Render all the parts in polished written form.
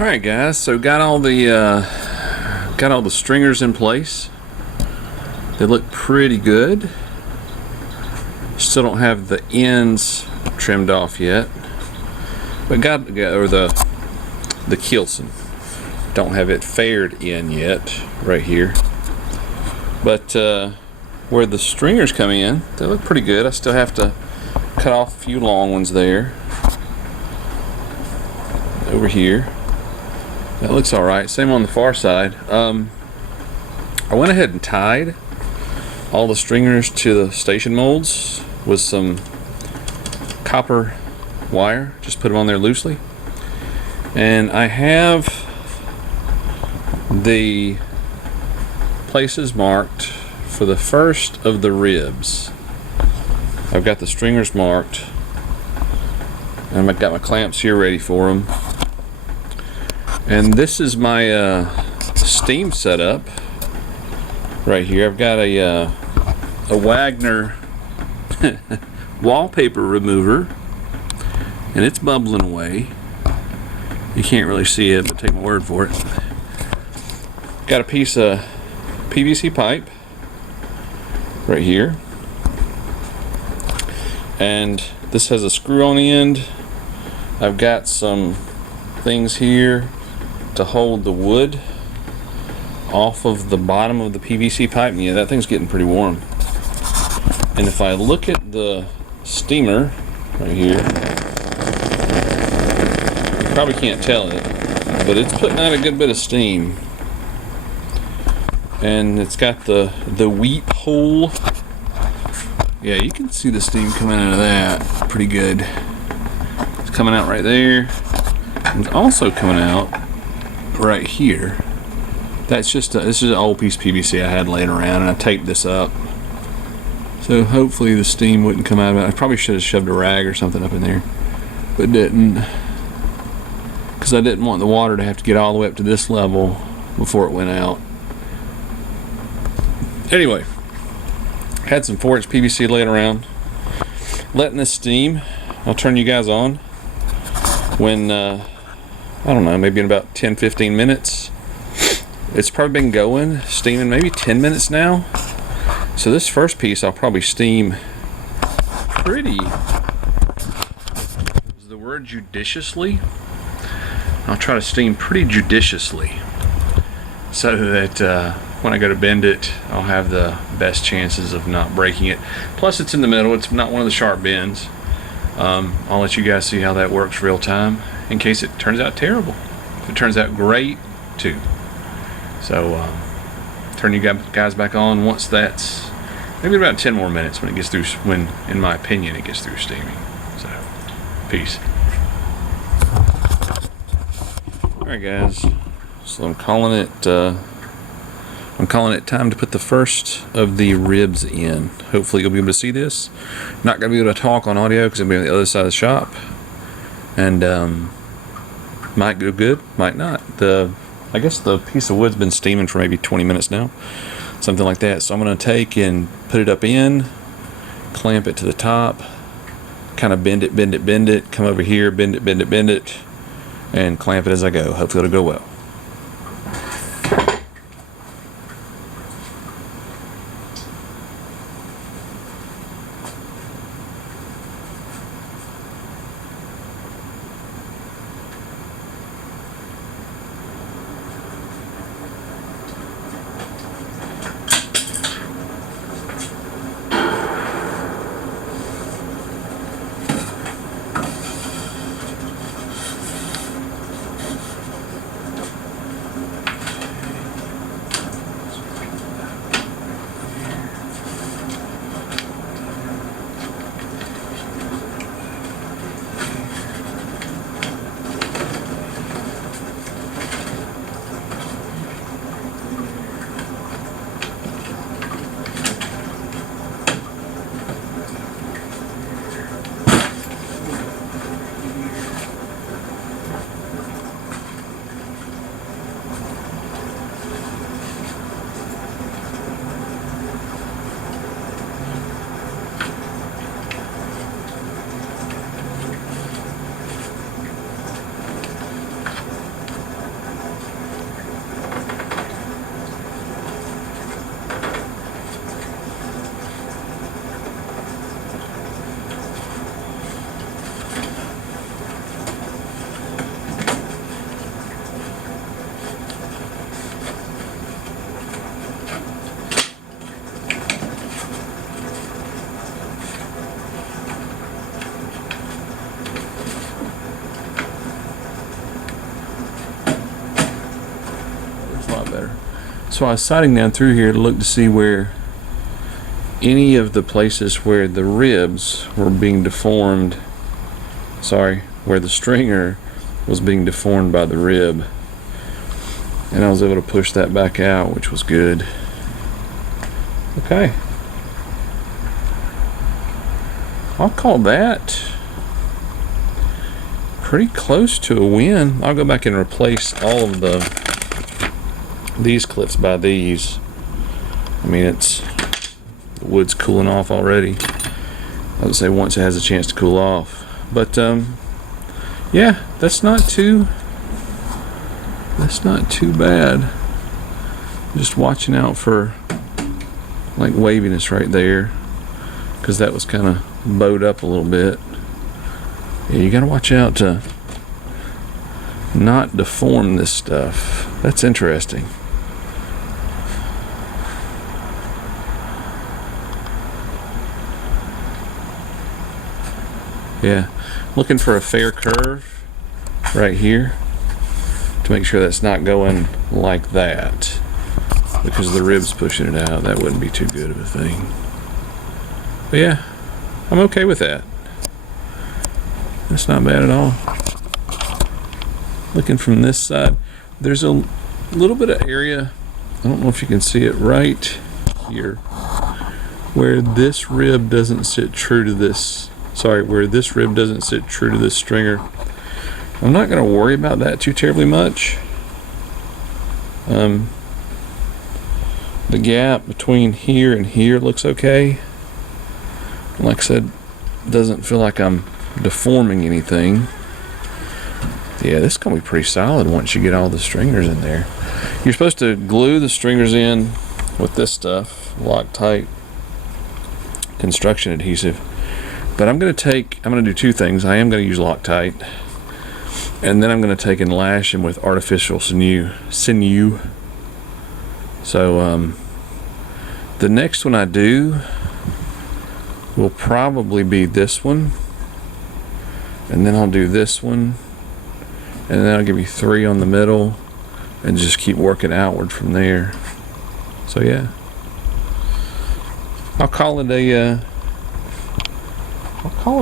Alright guys, so got all the stringers in place. They look pretty good. Still don't have the ends trimmed off yet, but the keelson. Don't have it faired in yet right here, but where the stringers come in, they look pretty good. I still have to cut off a few long ones there over here. That looks alright. Same on the far side. I went ahead and tied all the stringers to the station molds with some copper wire. Just put them on there loosely. And I have the places marked for the first of the ribs. I've got the stringers marked, and I've got my clamps here ready for them. And this is my steam setup right here. I've got a Wagner wallpaper remover, and it's bubbling away. You can't really see it, but take my word for it. Got a piece of PVC pipe right here, and this has a screw on the end. I've got some things here to hold the wood off of the bottom of the PVC pipe. And yeah, that thing's getting pretty warm. And if I look at the steamer right here, you probably can't tell it, but it's putting out a good bit of steam. And it's got the weep hole. Yeah, you can see the steam coming out of that pretty good. It's coming out right there. It's also coming out right here. This is an old piece of PVC I had laying around, and I taped this up. So hopefully the steam wouldn't come out of it. I probably should have shoved a rag or something up in there, but didn't, because I didn't want the water to have to get all the way up to this level before it went out. Anyway, had some 4-inch PVC laying around, letting this steam. I'll turn you guys on when I don't know, maybe in about 10-15 minutes. It's probably been going, steaming maybe 10 minutes now. So this first piece I'll probably steam pretty, is the word judiciously? I'll try to steam pretty judiciously, so that when I go to bend it, I'll have the best chances of not breaking it. Plus it's in the middle, it's not one of the sharp bends. I'll let you guys see how that works real time, in case it turns out terrible. If it turns out great, too. So turn you guys back on once that's maybe about 10 more minutes, when it gets through, when in my opinion it gets through steaming. So peace. Alright guys, so I'm calling it time to put the first of the ribs in. Hopefully you'll be able to see this. Not going to be able to talk on audio because I'm going to be on the other side of the shop. And might go good, might not. I guess the piece of wood's been steaming for maybe 20 minutes now. Something like that. So I'm going to take and put it up in, clamp it to the top, kind of bend it, come over here, bend it, and clamp it as I go. Hopefully it'll go well. So I was sighting down through here to look to see where any of the places where the ribs were being deformed, where the stringer was being deformed by the rib, and I was able to push that back out, which was good. Okay, I'll call that pretty close to a win. I'll go back and replace all of these clips by these. I mean, the wood's cooling off already. I would say once it has a chance to cool off. But yeah, that's not too bad. Just watching out for like waviness right there, because that was kind of bowed up a little bit. Yeah, you gotta watch out to not deform this stuff. That's interesting. Yeah, looking for a fair curve right here to make sure that's not going like that, because the rib's pushing it out. That wouldn't be too good of a thing. But yeah, I'm okay with that. That's not bad at all. Looking from this side, there's a little bit of area, I don't know if you can see it right here, where this rib doesn't sit true to this. Where this rib doesn't sit true to this stringer. I'm not going to worry about that too terribly much. The gap between here and here looks okay. Like I said, doesn't feel like I'm deforming anything. Yeah, this is going to be pretty solid once you get all the stringers in there. You're supposed to glue the stringers in with this stuff, Loctite construction adhesive. But I'm going to do two things. I am going to use Loctite, and then I'm going to take and lash them with artificial sinew. So the next one I do will probably be this one, and then I'll do this one, and then I'll give you 3 on the middle, and just keep working outward from there. So yeah, I'll call it a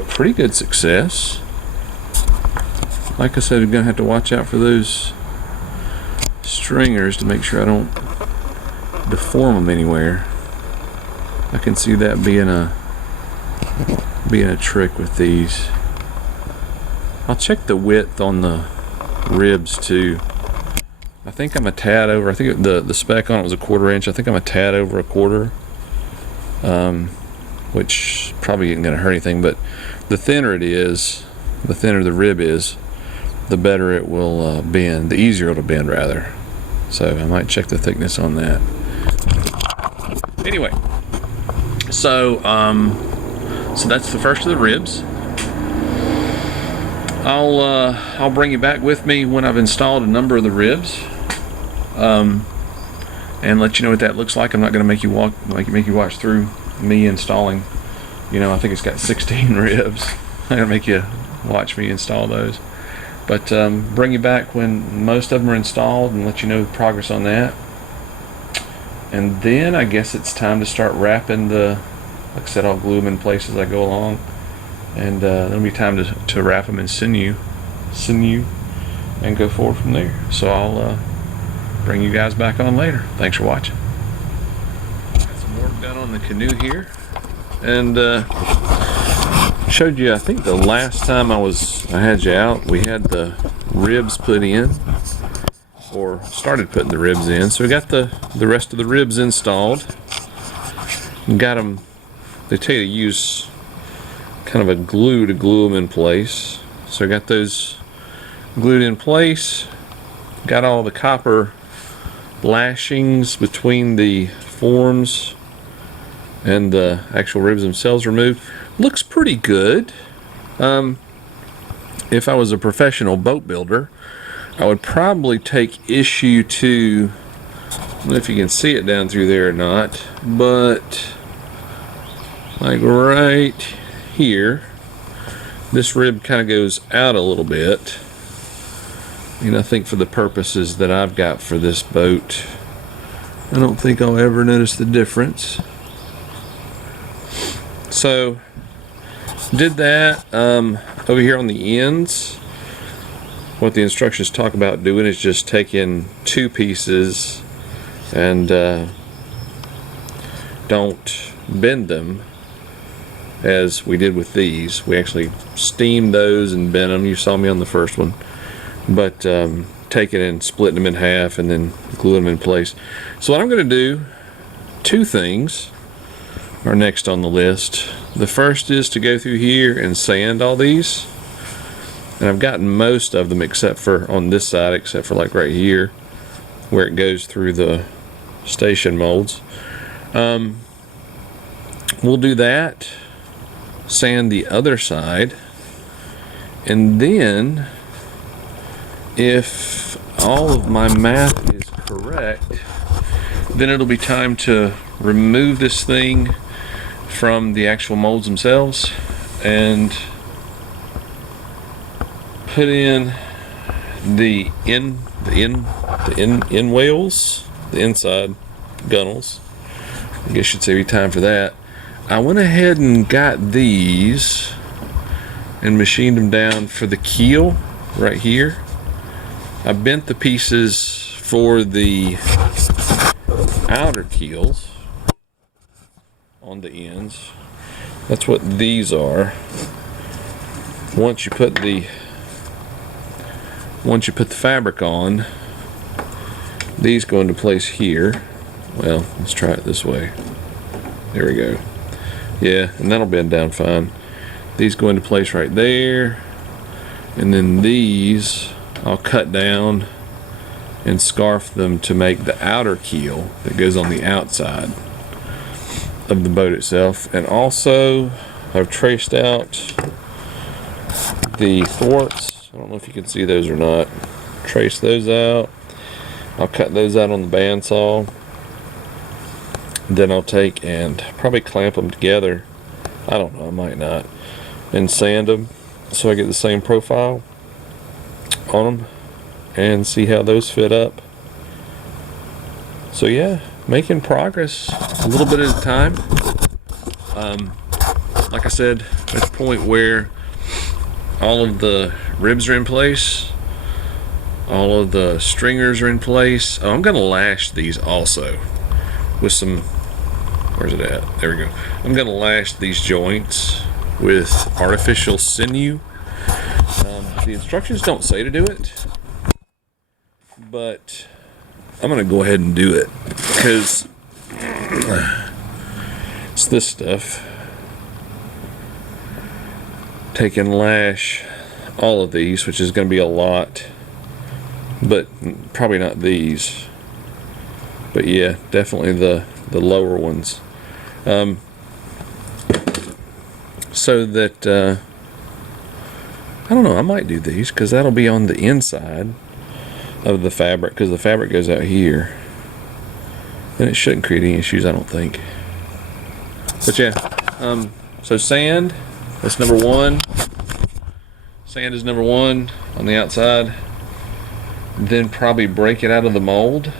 pretty good success. Like I said, I'm gonna have to watch out for those stringers to make sure I don't deform them anywhere. I can see that being a trick with these. I'll check the width on the ribs too. I think I'm a tad over. I think the spec on it was 1/4 inch. I think I'm a tad over 1/4. Which probably isn't going to hurt anything, but the thinner it is, the thinner the rib is, the better it will bend, the easier it'll bend rather. So I might check the thickness on that. Anyway, so that's the first of the ribs. I'll bring you back with me when I've installed a number of the ribs, and let you know what that looks like. I'm not going to make you watch through me installing. I think it's got 16 ribs. I'm gonna make you watch me install those, but bring you back when most of them are installed and let you know the progress on that. And then I guess it's time to start wrapping like I said, I'll glue them in place as I go along, and there'll be time to wrap them in sinew and go forward from there. So I'll bring you guys back on later. Thanks for watching. Done on the Canoe here, and showed you, I think the last time I had you out, we had the ribs put in, or started putting the ribs in. So we got the rest of the ribs installed and got them. They tell you to use kind of a glue to glue them in place. So I got those glued in place, got all the copper lashings between the forms and the actual ribs themselves removed. Looks pretty good. If I was a professional boat builder, I would probably take issue to, I don't know if you can see it down through there or not, but like right here, this rib kind of goes out a little bit, and I think for the purposes that I've got for this boat, I don't think I'll ever notice the difference. So did that. Over here on the ends, what the instructions talk about doing is just taking 2 pieces and don't bend them as we did with these. We actually steamed those and bent them. You saw me on the first one. But taking and splitting them in half and then gluing them in place. So what I'm going to do, 2 things are next on the list. The first is to go through here and sand all these. And I've gotten most of them except for on this side, except for like right here where it goes through the station molds. We'll do that, sand the other side, and then if all of my math is correct, then it'll be time to remove this thing from the actual molds themselves and put in the in whales, the inside gunnels. I guess you'd say it'd be time for that. I went ahead and got these and machined them down for the keel right here. I bent the pieces for the outer keels on the ends. That's what these are. Once you put the fabric on, these go into place here. Well, let's try it this way. There we go. Yeah, and that'll bend down fine. These go into place right there, and then these I'll cut down and scarf them to make the outer keel that goes on the outside of the boat itself. And also I've traced out the thwarts. I don't know if you can see those or not. Trace those out. I'll cut those out on the bandsaw. Then I'll take and probably clamp them together. I don't know, I might not. And sand them so I get the same profile on them and see how those fit up. So yeah, making progress a little bit at a time. Like I said, at the point where all of the ribs are in place, all of the stringers are in place. Oh, I'm gonna lash these also with some, where's it at? There we go. I'm gonna lash these joints with artificial sinew. The instructions don't say to do it, but I'm gonna go ahead and do it because it's this stuff. Take and lash all of these, which is going to be a lot, but probably not these. But yeah, definitely the lower ones, so that I don't know, I might do these because that'll be on the inside of the fabric, because the fabric goes out here, and it shouldn't create any issues, I don't think. But yeah, so sand, that's number 1. Sand is number 1 on the outside. Then probably break it out of the mold.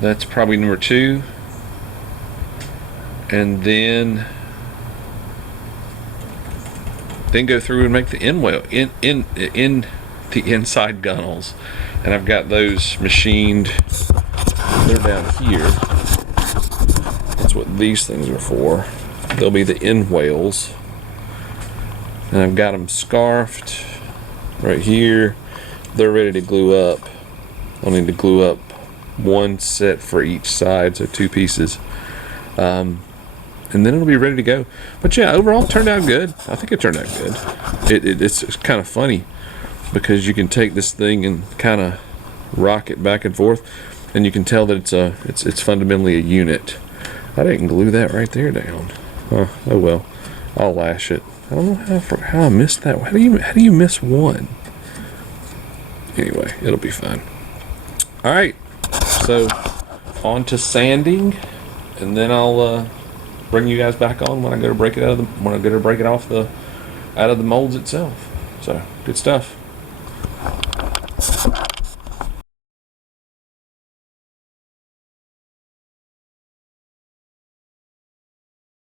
That's probably number 2. And then go through and make the the inside gunnels. And I've got those machined. They're down here. That's what these things are for. They'll be the end whales. And I've got them scarfed right here. They're ready to glue up. I'll need to glue up 1 set for each side, so 2 pieces. And then it'll be ready to go. But yeah, overall it turned out good. I think it turned out good. It's kind of funny because you can take this thing and kind of rock it back and forth, and you can tell that it's fundamentally a unit. I didn't glue that right there down. Oh well, I'll lash it. I don't know how I missed that. How do you miss one? Anyway, it'll be fine. All right, so on to sanding, and then I'll bring you guys back on when I go to break it out of the molds itself. So good stuff.